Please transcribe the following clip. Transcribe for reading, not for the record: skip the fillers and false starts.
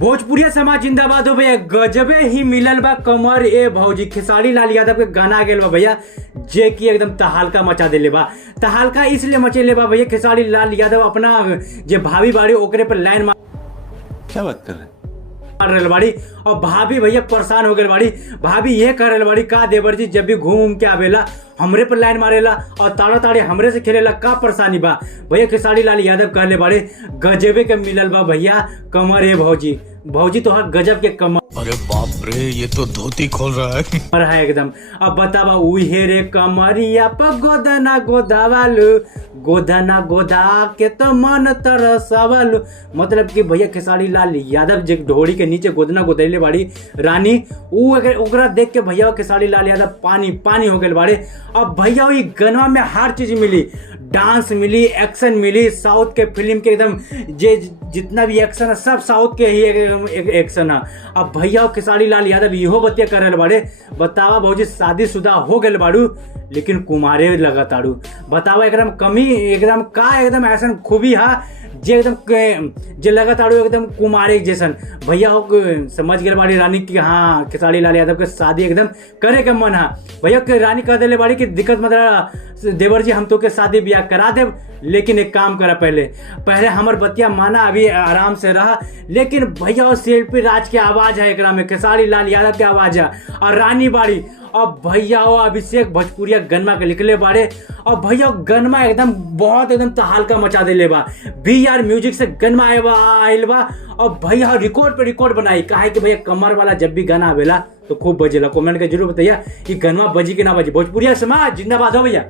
भोजपुरिया समाज जिंदाबाद हो भैया। गजबे ही मिलल बा कमर ए भौजी। खेसारी लाल यादव के गाना आ गेल बा भैया, जे की एकदम तहलका मचा देले बा। तहलका इसलिए मचेले बा भैया, खेसारी लाल यादव अपना जे भाभी बाड़ी ओकरे पर लाइन मार क्या बात कर रहे हैं रहल बाड़ी और भाभी भैया परेशान हो गए बाड़ी। भाभी ये कह रहल बाड़ी, का देवर जी जब भी घूम के आवेला हमरे पर लाइन मारेला और ताड़ा ताड़ी हमरे से खेलेला, का परेशानी बा भैया। खेसारी लाल यादव कहले बाड़े गजबे के मिलल बा भैया कमर ए भौजी। भौजी तो गजब के कमर, अरे बाप रे, ये तो धोती खोल रहा है एकदम। अब बतावा उहे रे कमरिया पर गोदना गोदावालू, गोदना गोदा के तो मन तरसवालू। मतलब कि भैया खेसारी लाल यादव जे ढोड़ी के नीचे गोदना गोदैले बाड़ी रानी, ओकरा देख के भैया खेसारी लाल यादव पानी पानी हो गए बाड़े। अब भैया वही गनवा में हर चीज मिली, डांस मिली, एक्शन मिली, साउथ के फिल्म के एकदम जे जितना भी एक्शन है सब साउथ के ही एक्शन है। अब भैया खेसारी लाल यादव इहो बतिया कर रहे बाड़े। बतावा भौजी शादीशुदा हो गए बाड़ू लेकिन कुमारे लगाताड़ू। बतावा एकदम कमी एकदम का एकदम ऐसा खूबी है जे एकदम जे लगाताड़ू एकदम कुमारे जैसन। भैया हो समझ गए बाड़ी रानी की हाँ खेसारी लाल यादव के शादी एकदम करे के मन है। भैया के रानी कह दिले बाड़ी कि दिक्कत मतलब देवर जी हम तो के शादी ब्याह करा देव, लेकिन एक काम करा पहले हमर बतिया माना, अभी आराम से रहा। लेकिन भैया और शिल्पी राज के आवाज है एकरा में, खेसारी लाल यादव के आवाज है और रानी बाड़ी। अब भैया हो अभिषेक भोजपुरिया गनमा के लिखले बाड़े और भैया गनमा एकदम बहुत एकदम तहलका मचा देले बा। VR म्यूजिक से गनमा आयल बा और भैया रिकॉर्ड पे रिकॉर्ड बनाई। काहे कि भैया कमर वाला जब भी गाना आवेला तो खूब बजेला। कमेंट के जरूर बताइए कि गनमा बजी कि ना बजी। भोजपुरिया समाज जिंदाबाद हो भैया।